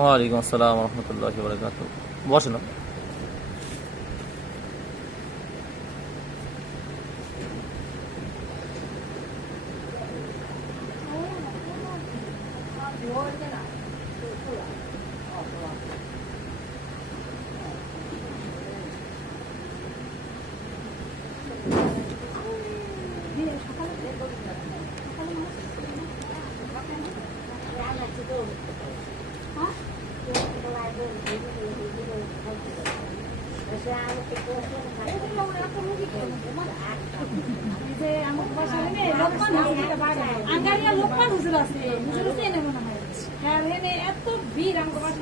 ওয়ালাইকুম আসসালাম রহমতুল্লাহি ওয়া বারাকাতুহু। বসেন। এত ভিড় আমার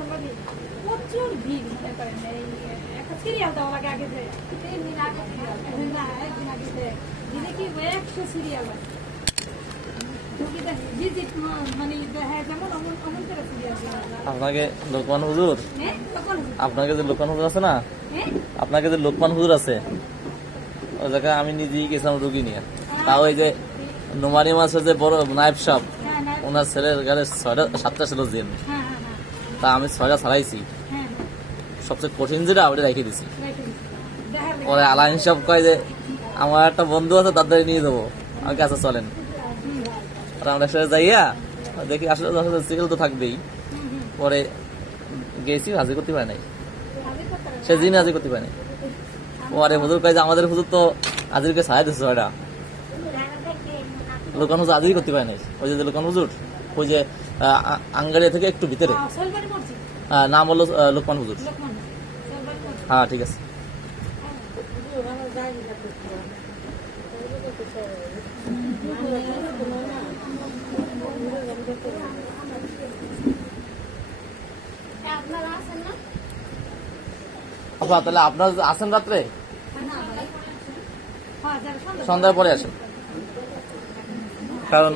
প্রচুর ভিড় মনে করেন একটা সিরিয়াল দেওয়া লাগে আগে যে 3 দিন আগে না একদিন আগে দিনে কি 100 সিরিয়াল আছে আপনাকে লোকমান হুজুর আপনাকে যে লোকমান হুজুর আছে না, আপনাকে যে লোকমান হুজুর আছে ওই জায়গায় আমি নিজেই গেছিলাম রুগী নিয়ে। তাও এই যে নোমারি মাছের যে বড় নায়েব সাহেব ওনার ছেলের গাড়ি 6টা ছিল জেন, তা আমি 6টা ছাড়াইছি। সবচেয়ে কঠিন যেটা ওটা রেখে দিছি। পরে আলাইন সাহেব কয় যে আমার একটা বন্ধু আছে তাদের নিয়ে যাবো, আমাকে আচ্ছা চলেন। আমরা একসাথে যাইয়া দেখি আসলে সিরিয়াল তো থাকবেই। পরে গেছি, হাজির করতে পারে নাই, সে দিন হাজির করতে পারে নাই। পরে হুজুর কয় যে আমাদের হুজুর তো হাজিরকে ছাড়াই দিচ্ছে, ওটা লোকান হুজুর হাজির করতে পারে নাই। ওই যে লোকান হুজুর ওই যে আঙ্গারিয়া থেকে একটু ভিতরে, নাম হলো লোকমান হুজুর। হ্যাঁ ঠিক আছে। আচ্ছা তাহলে আপনার আসেন রাত্রে, সন্ধ্যার পরে আসেন, কারণ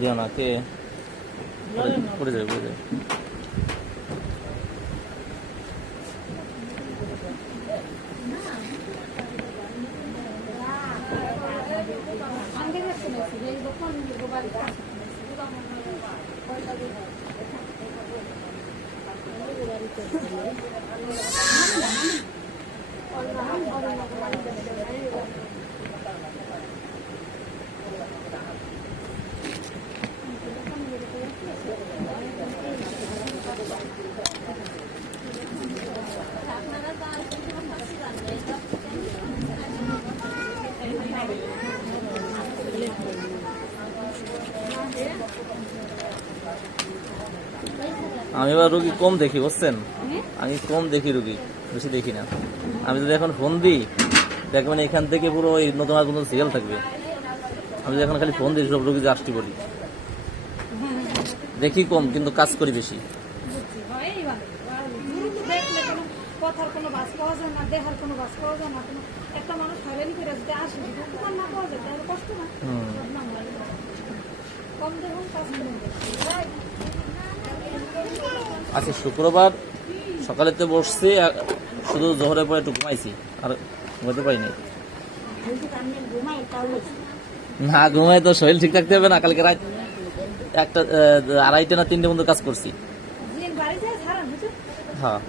দিও না কে পড়ে যাবে পড়ে যাবে। আমি এবার রুগী কম দেখি, বুঝছেন, আমি কম দেখি রুগী, বেশি দেখি না। আমি যদি এখন ফোন দিই দেখবেন এখান থেকে পুরো ওই নতুন আর নতুন সিরিয়াল থাকবে। আমি যদি এখন খালি ফোন দিই সব রুগী যে আসছি বলি, দেখি কম কিন্তু কাজ করি বেশি। কথার কোনো বাস পাওয়া যায় না, দেখার কোনো বাস পাওয়া যায় না। একটা মানুষ হয়রান করে যদি আসে উপকার না পাওয়া যায় তাহলে কষ্ট না, কম দেখুন কাজ করুন। আচ্ছা শুক্রবার সকালেতে বসছি, শুধু জোহরের পরে একটু ঘুমাইছি, আর ঘুমাতে পারিনি। না ঘুমাই তো শরীর ঠিক থাকতে হবে না। কালকে রাত একটা 2:30 না 3টে পর্যন্ত কাজ করছি। জিন বাড়ি যায় ছাড়া বুঝছো? হ্যাঁ,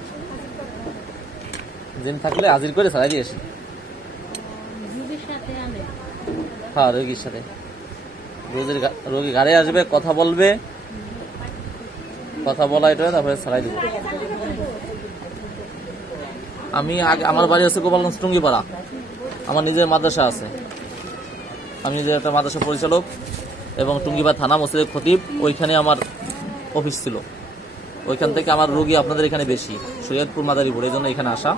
জিম থাকলে হাজির করে ছাড়াই দিয়ে আসি। হ্যাঁ, রোগীর সাথে রোগী গাড়ি আসবে, কথা বলবে, কথা বলা এটা তারপরে ছাড়াই দেবো। আমি আগে আমার বাড়ি আছে গোপালগঞ্জ টুঙ্গিপাড়া, আমার নিজের মাদ্রাসা আছে। আমি নিজের একটা মাদ্রাসা পরিচালক এবং টুঙ্গিপাড়া থানা মসজিদের খতিব, ওইখানে আমার অফিস ছিল। ওইখান থেকে আমার রোগী আপনাদের এখানে বেশি, সৈয়দপুর মাদারীপুর, এই জন্য এখানে আসা।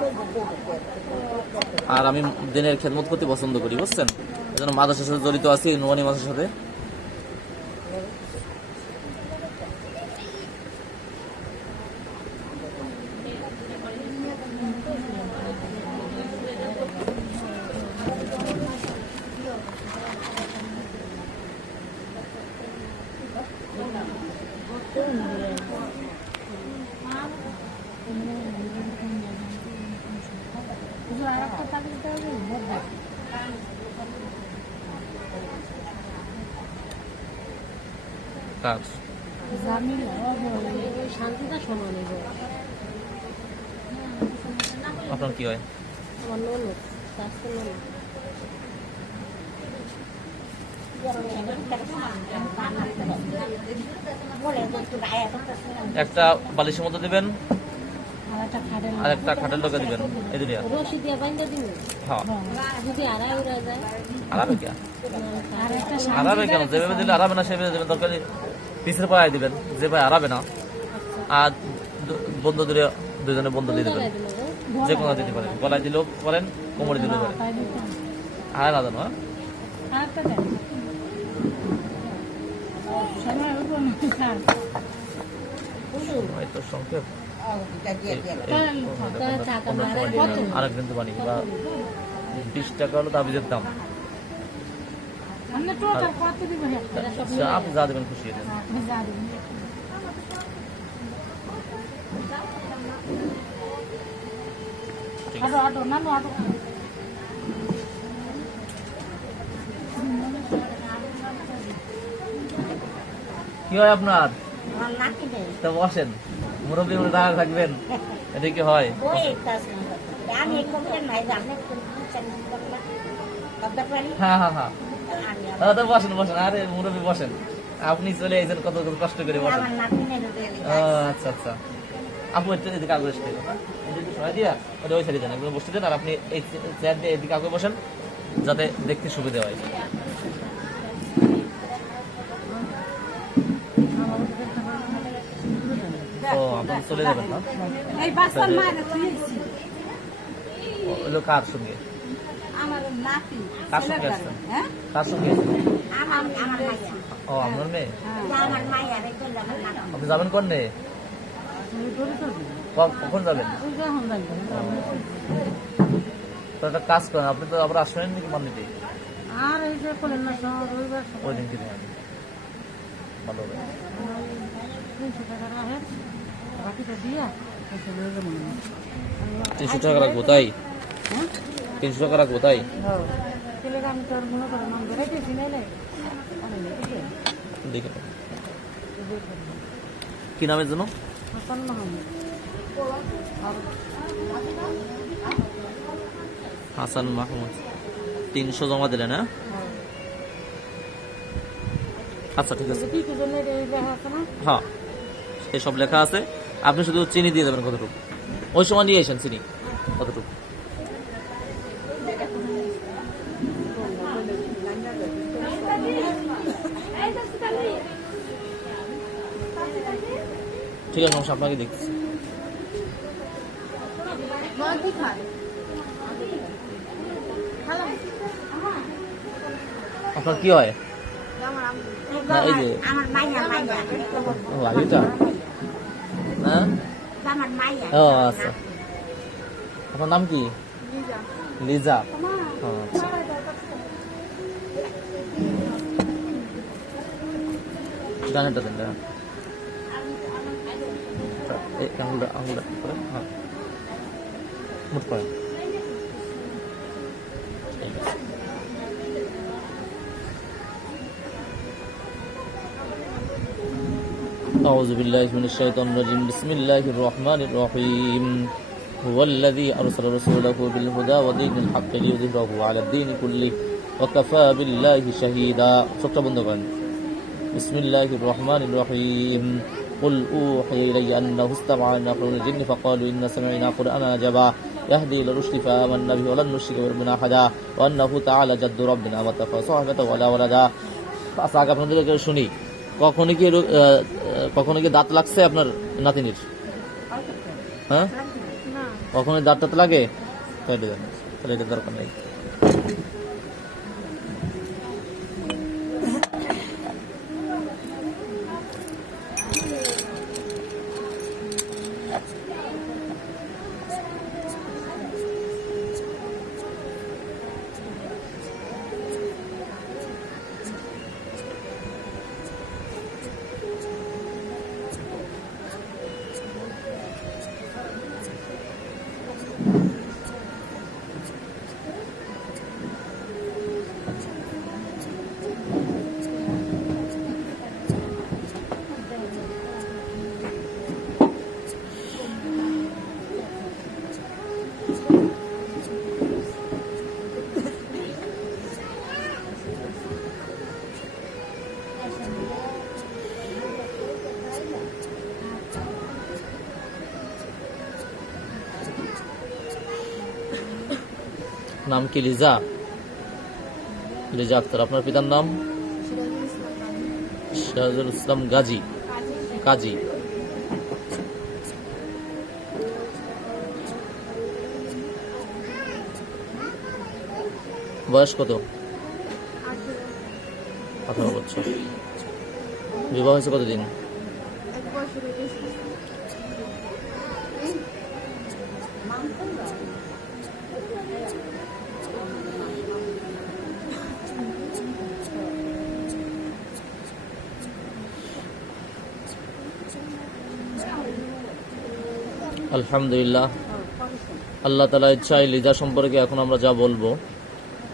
আর আমি দিনের খেদমত করতে পছন্দ করি, বুঝছেন? এই জন্য মাদ্রাসার সাথে জড়িত আছি, নোয়ানি মাদ্রাসার সাথে। কাজ শান্তিটা সমান আপনার কি হয়? আমার ননদ স্বাস্থ্য ননদ একটা বালিশের মতো দিবেন আর একটা খাটের লোকে দিবেন, এই দুটো। রশি দিয়ে বাইন্ধা দিন। হ্যাঁ, যদি আড়াই উড়া যায় আরামে কেন? আরামে কেন? যেভাবে দিলে আরামে না সেভাবে দেবেন, দরকার পিছের পায়ে দিবেন, যে পায়ে আরামে না। আর বন্ধ দূরে দুজনে বন্ধ দিয়ে দেবেন, যে কোনো দিতে পারেন, গলায় দিলেও পারেন, কোমরে দিলেও পারেন। আর না জানো, তো সংক্ষেপ আরেকদিন তো বানি বা 20 টাকা হলো তাবিজের দাম। আপনি যা দেবেন খুশি দেবেন। কি হয় আপনার? তো বসেন, মুরব্বী দাঁড়া থাকবেন, এটা কি হয়? হ্যাঁ হ্যাঁ হ্যাঁ, তো বসেন বসেন, আরে মুরব্বী বসেন, আপনি চলে এসেছেন কত কষ্ট করে, বসেন। আচ্ছা আচ্ছা, আপু একটু এদিকে আগে বসতে সময় দিয়া ওটা ওই সাইডে যান, একদম বসতে দেন। আর আপনি এই চেয়ার দিয়ে এদিকে আগে বসেন, যাতে দেখতে সুবিধা হয়। ও, আপনি চলে যাবেন না? এই বাচ্চার মায়ের তুইছি ওগুলো কার সঙ্গে? আমার নাতি কার সঙ্গে আসছেন? হ্যাঁ কার সঙ্গে আসছেন? আমার মাইয়া ও, আপনার মেয়ে? আমার মাইয়া রে কইলাম না আপনি যাবেন কোনে? কখন যাবেন? তো একটা কাজ করেন, আপনি তো আবার আসবেন নাকি মান্ডিতে? আর এই যে বলেন না রবিবার ওই দিন কিনে আনি, ভালো হবে। 300 টাকা রাখেন বাকিটা দিয়া 300 টাকা রাখবো তাই? 300 টাকা রাখবো তাই? আমি তোর মনে করে নাম বেড়াইতেছি নাইলে দেখে কি নামের জন্য? হাসান মাহমুদ হাসান মাহমুদ। 300 জমা দিলেন? হ্যাঁ, আচ্ছা ঠিক আছে। হ্যাঁ, এসব লেখা আছে, আপনি শুধু চিনি দিয়ে দেবেন কতটুকু, ওই সময় নিয়ে এসেন চিনি কতটুকু। ঠিক আছে, নমস্কার, আপনাকে দেখতেছি। আপনার কি হয়? না, এই যে আমার মাইয়া মাইয়া ও আইটা, হ্যাঁ, আমার মাইয়া ও আচ্ছা। আপনার নাম কি? লিজা। ও আচ্ছা, ডানেরটা দেন, ডান। এই আঙুলটা আঙুলটা করেন, হ্যাঁ, মুঠ করেন। ঠিক আছে। أعوذ بالله من الشيطان الرجيم بسم الله الرحمن الرحيم هو الذي أرسل رسوله بالهدى ودين الحق ليظهره على الدين كله وكفى بالله شهيدا شكرا بندقان بسم الله الرحمن الرحيم قل أوحي إلي أنه استمع نفر من الجن فقالوا إن سمعنا قرآنا عجبا يهدي إلى الرشد فآمنا به ولن نشرك بربنا أحدا وأنه تعالى جد ربنا واتخذ صاحبة ولا ولدا আচ্ছা আগে আপনাদেরকে শুনি কখনো কি দাঁত লাগছে আপনার নাতিনির? হ্যাঁ, কখনো দাঁত টাত লাগে? তাহলে এটা দরকার নেই। নাম কি? লিজা আক্তার। আপনার পিতার নাম? সিরাজুল ইসলাম গাজী কাজী। বয়স কত? 18 বছর। বিবাহ হয়েছে কতদিন? আলহামদুলিল্লাহ, আল্লাহ তাআলা ইচ্ছায় লিজা সম্পর্কে এখন আমরা যা বলবো,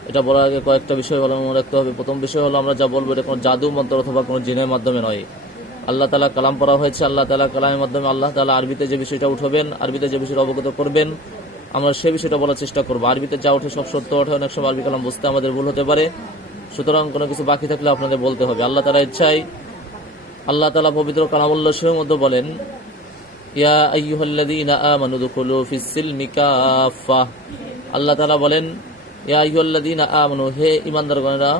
এটা বলার আগে কয়েকটা বিষয় ভালো মনে রাখতে হবে। প্রথম বিষয় হলো, আমরা যা বলবো এটা কোনো জাদু মন্ত্র অথবা কোনো জিনের মাধ্যমে নয়। আল্লাহ তাআলা কালাম পড়া হয়েছে, আল্লাহ তাআলা কালামের মাধ্যমে আল্লাহ তাআলা আরবিতে যে বিষয়টা উঠাবেন, আরবিতে যে বিষয়টা অবগত করবেন, আমরা সেই বিষয়টা বলার চেষ্টা করবো। আরবিতে যা ওঠে সব সত্য ওঠে, অনেক সময় আরবি কালাম বুঝতে আমাদের ভুল হতে পারে, সুতরাং কোনো কিছু বাকি থাকলে আপনাদের বলতে হবে। আল্লাহ তাআলা ইচ্ছায় আল্লাহ তাআলা পবিত্র কালামুল্লাহ শরীফের মধ্যে বলেন, ইয়া আইয়ুহাল্লাযীনা আমানু দুখুলু ফিস সিলমি কাফা। আল্লাহ তাআলা বলেন, ইয়া আইয়ুহাল্লাযীনা আমানু, হে ঈমানদারগণেরা,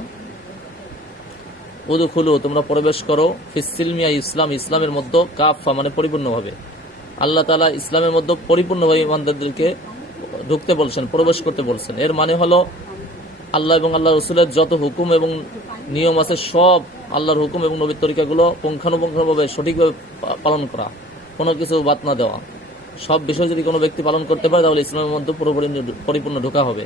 উদখুলু, তোমরা প্রবেশ করো, ফিস সিলমি, ইসলামের মধ্যে, কাফা মানে পরিপূর্ণভাবে। আল্লাহ তাআলা ইসলামের মধ্যে পরিপূর্ণভাবে ঈমানদারদেরকে ঢুকতে বলছেন, প্রবেশ করতে বলছেন। এর মানে হলো আল্লাহ এবং আল্লাহ রাসূলের যত হুকুম এবং নিয়ম আছে সব আল্লাহর হুকুম এবং নবীর তরিকাগুলো পুঙ্খানুপুঙ্খভাবে সঠিকভাবে পালন করা, কোনো কিছু বাদ না দেওয়া। সব বিষয় যদি কোনো ব্যক্তি পালন করতে পারে তাহলে ইসলামের মধ্যে পুরোপুরি পরিপূর্ণ ঢোকা হবে।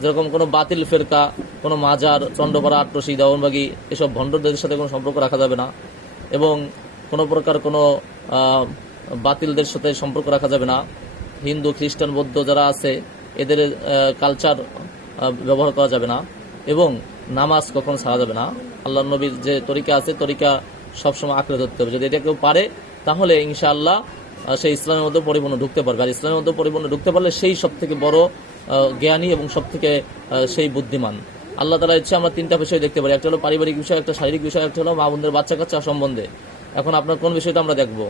যেরকম কোনো বাতিল ফেরকা, কোনো মাজার, চন্ডপাড়া, আট্রসি, দেওয়ানবাগি, এসব ভণ্ডদের সাথে কোনো সম্পর্ক রাখা যাবে না, এবং কোনো প্রকার কোনো বাতিলদের সাথে সম্পর্ক রাখা যাবে না। হিন্দু, খ্রিস্টান, বৌদ্ধ যারা আছে এদের কালচার ব্যবহার করা যাবে না, এবং নামাজ কখনো ছাড়া যাবে না। আল্লাহ নবীর যে তরিকা আছে, তরিকা সবসময় আঁকড়ে ধরতে হবে। যদি এটা কেউ পারে তাহলে ইনশাআল্লাহ সেই ইসলামের মধ্যে পরিপূর্ণ ঢুকতে পারবে। আর ইসলামের মধ্যে পরিপূর্ণ ঢুকতে পারলে সেই সব থেকে বড় জ্ঞানী এবং সব থেকে সেই বুদ্ধিমান। আল্লাহ তাআলা ইচ্ছা আমরা তিনটা বিষয় দেখতে পারি, একটা হলো পারিবারিক বিষয়, একটা শারীরিক বিষয়, একটা হলো মা বোনদের বাচ্চা কাচ্চা সম্বন্ধে। এখন আপনার কোন বিষয়টা আমরা দেখবো?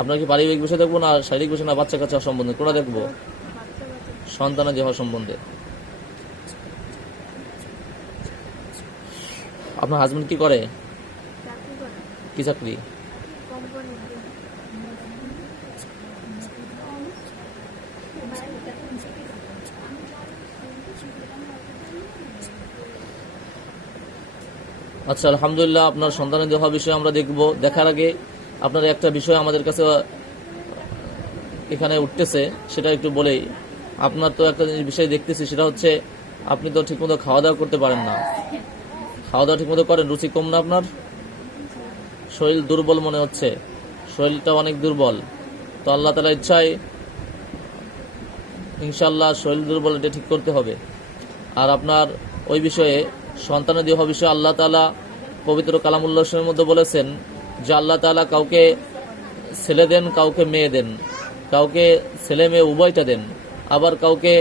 আপনার কি পারিবারিক বিষয় দেখবো, না শারীরিক বিষয়, না বাচ্চা কাচ্চা সম্বন্ধে? কোনটা দেখবো? সন্তানাদি হওয়া সম্বন্ধে। আপনার হাজবেন্ড কি করে? কি চাকরি? আচ্ছা, আলহামদুলিল্লাহ, আপনার সন্তানের দেওয়া বিষয়ে আমরা দেখব। দেখার আগে আপনার একটা বিষয় আমাদের কাছে এখানে উঠতেছে, সেটা একটু বলেই। আপনার তো একটা বিষয় দেখতেছি, সেটা হচ্ছে আপনি তো ঠিকমতো খাওয়া দাওয়া করতে পারেন না। খাওয়া দাওয়া ঠিকমতো করেন? রুচি কম না আপনার? শরীর দুর্বল মনে হচ্ছে, শরীরটা অনেক দুর্বল। তো আল্লাহ তাআলার ইচ্ছায় ইনশাআল্লাহ শরীর দুর্বল এটা ঠিক করতে হবে। আর আপনার ওই বিষয়ে সন্তানের দেওয়া বিষয়ে আল্লাহ তাআলা পবিত্র কালামুল্লাহ শরীফের মধ্যে বলেছেন, যে আল্লাহ তাআলা কাউকে ছেলে দেন, কাউকে মেয়ে দেন, কাউকে ছেলে মেয়ে উভয়টা দেন, আবার কাউকে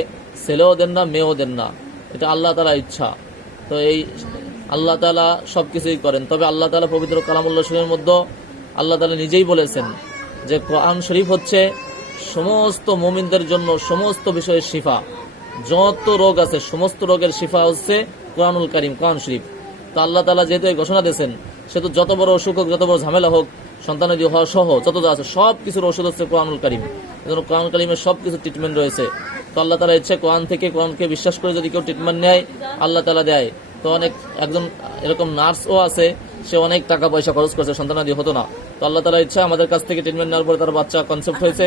ছেলেও দেন না মেয়েও দেন না, এটা আল্লাহ তাআলা ইচ্ছা। তো এই আল্লাহ তাআলা সবকিছুই করেন। তবে আল্লাহ তাআলা পবিত্র কালামুল্লাহ শরীফের মধ্যে আল্লাহ তাআলা নিজেই বলেছেন যে কোরআন শরীফ হচ্ছে সমস্ত মুমিনদের জন্য সমস্ত বিষয়ের শিফা। যত রোগ আছে সমস্ত রোগের শিফা হচ্ছে কোরআনুল কারীম, কোরআন শরীফ। তো আল্লাহ তাআলা যেহেতু এই ঘোষণা দিয়েছেন, সেহেতু যত বড় অসুখ হোক, যত বড় ঝামেলা হোক, সন্তানাদি হওয়া সহ যত যা আছে সব কিছুর ওষুধ হচ্ছে কোরআনুল কারীম। এজন্য কোরআনুল কারীমের সব কিছু ট্রিটমেন্ট রয়েছে। তো আল্লাহ তাআলা ইচ্ছে কোরআন থেকে, কোরআনকে বিশ্বাস করে যদি কেউ ট্রিটমেন্ট নেয়, আল্লাহ তাআলা দেয়। তো অনেক একজন এরকম নার্সও আছে, সে অনেক টাকা পয়সা খরচ করছে, সন্তানাদি হতো না। তো আল্লাহ তাআলা ইচ্ছা আমাদের কাছ থেকে ট্রিটমেন্ট নেওয়ার পরে তার বাচ্চা কনসেপ্ট হয়েছে,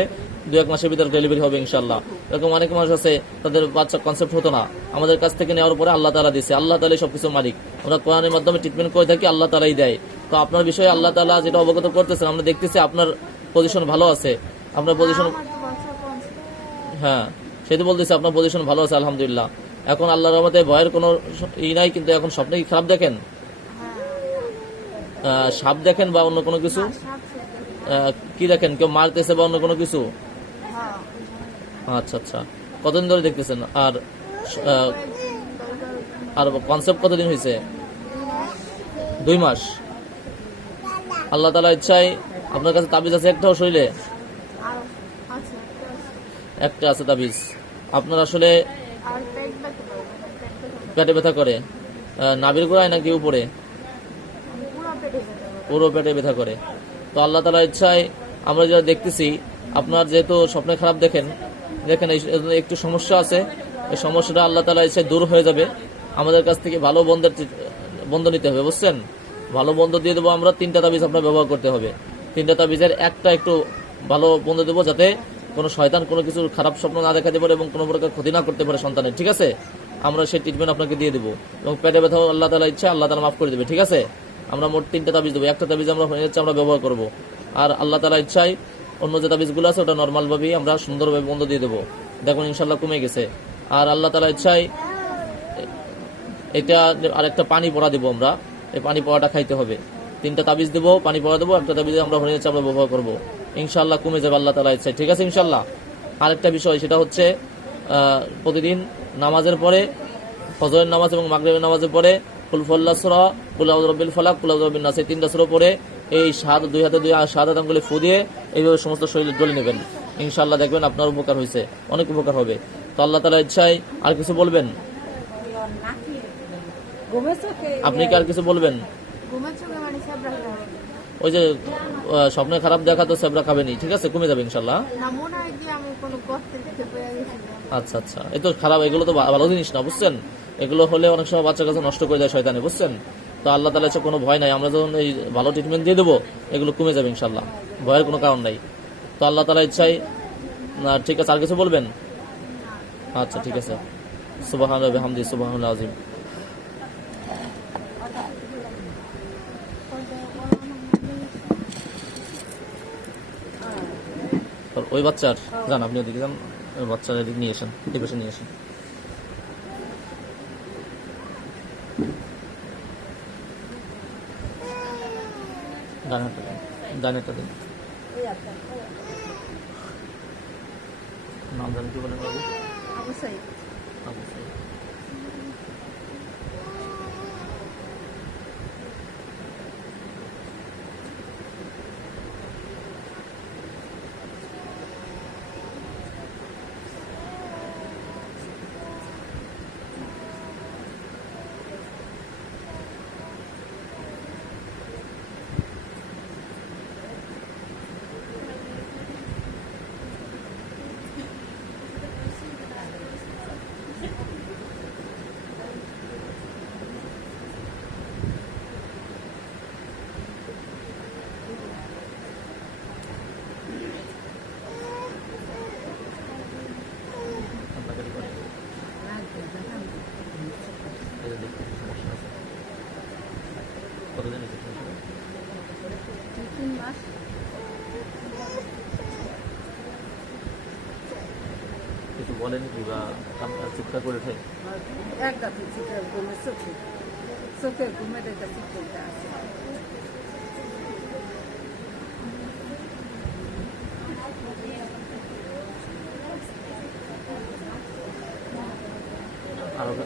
2-1 মাসের ভিতরে ডেলিভারি হবে ইনশাআল্লাহ। এরকম অনেক মানুষ আছে তাদের বাচ্চা কনসেপ্ট হতো না, আমাদের কাছ থেকে নেওয়ার পরে আল্লাহ তাআলা দিয়েছে। আল্লাহ তাআলাই সবকিছু মালিক। আমরা কোরআনের মাধ্যমে ট্রিটমেন্ট করে থাকি, আল্লাহ তাআলাই দেয়। তো আপনার বিষয়ে আল্লাহ তাআলা যেটা অবগত করতেছেন, আমরা দেখতেছি আপনার পজিশন ভালো আছে, আপনার পজিশন, হ্যাঁ সেটা বলতেছি, আপনার পজিশন ভালো আছে আলহামদুলিল্লাহ। এখন আল্লাহর রহমতে ভয়ের কোনো নাই। কিন্তু এখন স্বপ্নে কি খারাপ দেখেন? সাপ দেখেন বা অন্য কোনো কিছু? কি দেখেন? কেউ মারতেছে বা অন্য কোনো কিছু? আচ্ছা আচ্ছা, কতদিন ধরে দেখতেছেন? আর আর কনসেপ্ট কতদিন হয়েছে? 2 মাস। আল্লাহ তাআলা ইচ্ছায় আপনার কাছে তাবিজ আছে একটাও শরীরে? একটা আছে তাবিজ। আপনার আসলে পেটে ব্যথা করে? নাভির গোড়ায় নাকি উপরে? পুরো পেটে ব্যথা করে। তো আল্লাহ তাআলার ইচ্ছায় আমরা যেটা দেখতেছি, আপনার যেহেতু স্বপ্নে খারাপ দেখেন, একটু সমস্যা আছে, এই সমস্যাটা আল্লাহ তাআলার ইচ্ছায় দূর হয়ে যাবে। আমাদের কাছ থেকে ভালো বন্ধ নিতে হবে, বুঝছেন? ভালো বন্ধ দিয়ে দেবো আমরা। 3টা তাবিজ আপনার ব্যবহার করতে হবে। 3টা তাবিজের একটা একটু ভালো বন্ধ দেবো, যাতে কোনো শয়তান কোনো কিছু খারাপ স্বপ্ন না দেখাতে পারে এবং কোনো প্রকার ক্ষতি না করতে পারে সন্তানের, ঠিক আছে? আমরা সেই ট্রিটমেন্ট আপনাকে দিয়ে দেবো। এবং পেটে ব্যথাও আল্লাহ তাআলা ইচ্ছা আল্লাহ তাআলা মাফ করে দেবে, ঠিক আছে? আমরা মোট 3টা তাবিজ দেবো। একটা তাবিজ আমরা হয়ে যাচ্ছে আমরা ব্যবহার করবো, আর আল্লাহ তাআলা ইচ্ছায় অন্য যে তাবিজগুলো আছে ওটা নর্মাল ভাবেই আমরা সুন্দরভাবে বন্ধ দিয়ে দেবো। দেখুন ইনশাল্লাহ কমে গেছে। আর আল্লাহ তাআলা ইচ্ছায় এটা আরেকটা পানি পড়া দেবো আমরা, এই পানি পড়াটা খাইতে হবে। 3টা তাবিজ দেবো, পানি পড়া দেবো, একটা তাবিজ আমরা হয়ে যাচ্ছে আমরা ব্যবহার করবো, ইনশাল্লাহ কমে যাবে আল্লাহ তাআলা ইচ্ছায়, ঠিক আছে ইনশাল্লাহ। আরেকটা বিষয়, সেটা হচ্ছে প্রতিদিন নামাজের পরে, ফজরের নামাজ এবং মাগরিবের নামাজের পরে কুল ফল্লাহ সূরা, কুল আউযু বিরাব্বিল ফালাক, কুল আউযু বিরাব্বিন নাস, এই 3টা সূরা পড়ে এই দুই হাতে শাহাদাত আঙ্গুলে ফু দিয়ে এইভাবে সমস্ত শরীরে ডলে নেবেন। ইনশাআল্লাহ দেখবেন আপনার উপকার হয়েছে, অনেক উপকার হবে। তো আল্লাহ তাআলার ইচ্ছায় আর কিছু বলবেন? আপনি কি আর কিছু বলবেন? ওই যে স্বপ্নে খারাপ দেখা, তো সেবরা খাবেনি, ঠিক আছে? কমে যাবে ইনশাআল্লাহ। আচ্ছা আচ্ছা, এই তো খারাপ, এগুলো তো ভালো জিনিস না, বুঝছেন? এগুলো হলে অনেক সময় বাচ্চা কাছে নষ্ট করে দেয় শয়তানে, বুঝছেন? তো আল্লাহ তাআলা কোনো ভয় নাই। আমরা যখন এই ভালো ট্রিটমেন্ট দিয়ে দেবো, এগুলো কমে যাবে ইনশাআল্লাহ, ভয়ের কোনো কারণ নাই। তো আল্লাহ তাআলা ইচ্ছায় না, ঠিক আছে। আর কিছু বলবেন? আচ্ছা ঠিক আছে। সুবহানাল্লাহি ওয়া বিহামদিহি, সুবহানাল্লাহিল আযীম। ওই বাচ্চার যান, আপনি ওদিকে যান, ওই বাচ্চার এদিকে নিয়ে আসেন, এই পাশে নিয়ে আসেন। ডানেরটা দিন। নাম জানি কি বলেন বাবু? আবু সাইদ। আবু সাইদ। কিছু বলেন কি বা চিৎকার করে থাকে? চোখে ঘুমের একটা চিৎকার আছে।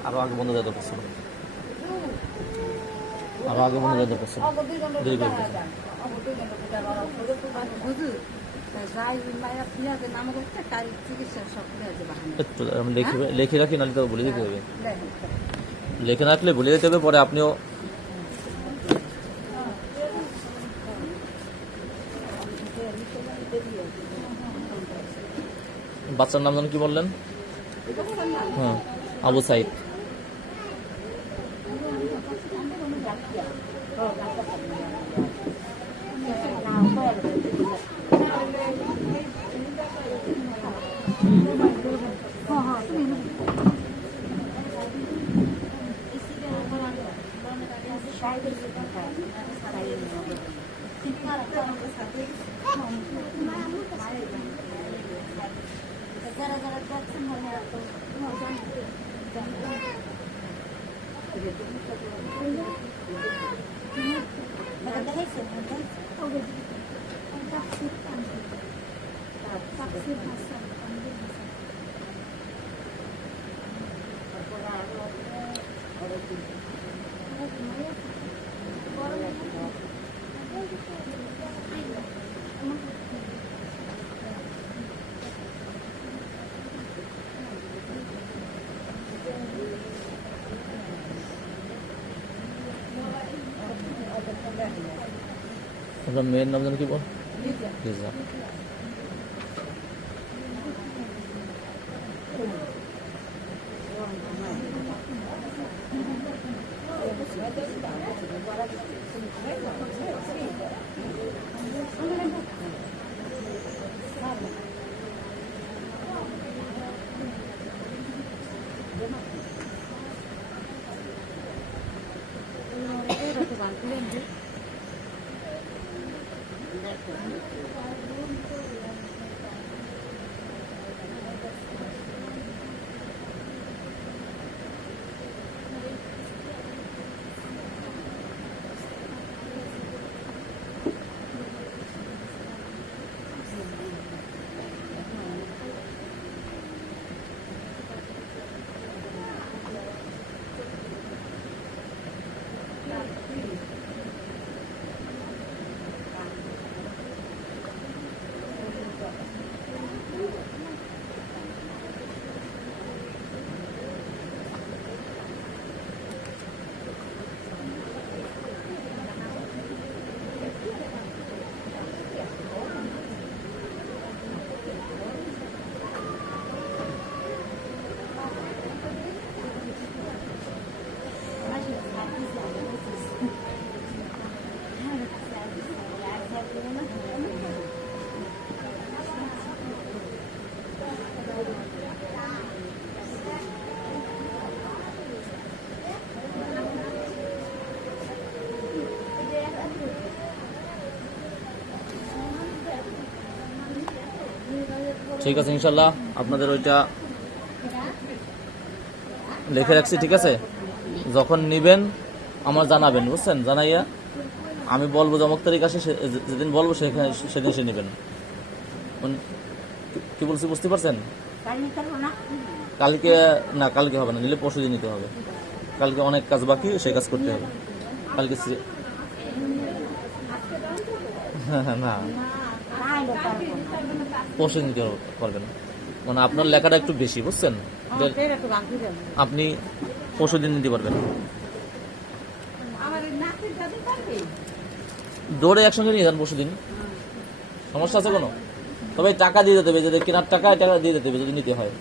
আরো আগে বন্ধ দেওয়া দরকার ছিল, আরো আগে বন্ধ দেওয়া দরকার ছিল, দেরি করে দিয়েছে। হুজুর যাই মায়া পিয়াজের নাম করতে তার চিকিৎসা সব পেঁয়াজে বাহানো একটু আমি লিখে রাখি, নাহলে তো বলে দিতে হবে। দেখেন লিখে রাখলে বলে দিতে হবে, পরে আপনিও বাচ্চার নাম যেন কি বললেন? হ্যাঁ, আবু সাইদ। যারা যারা যাচ্ছেন মানে আপনার মেয়ের নাম যেন কি বল? লিজা। ঠিক আছে, ইনশাল্লাহ আপনাদের ওইটা লিখে রাখছি। ঠিক আছে, যখন নিবেন আমার জানাবেন, বুঝছেন? জানাইয়া আমি বলবো যে অমুক তারিখ আসে, যেদিন বলবো সেদিন এসে নেবেন। কি বলছি বুঝতে পারছেন? কালকে না, কালকে হবে না, নিলে পরশু দিন নিতে হবে। কালকে অনেক কাজ বাকি, সেই কাজ করতে হবে কালকে। না, পরশু দিন করবেন, মানে আপনার লেখাটা একটু বেশি, বুঝছেন? আপনি পরশু দিন নিতে পারবেন, দৌড়ে একসঙ্গে নিয়ে যান পরশু দিন, সমস্যা আছে কোনো? তবে টাকা দিয়ে যেতে হবে, যদি কেনার টাকা টাকা দিয়ে যেতে হবে যদি নিতে হয়।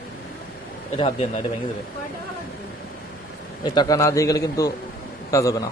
এটা হাত দিয়ে না, এটা ভেঙে দেবে। এই টাকা না দিয়ে গেলে কিন্তু কাজ হবে না।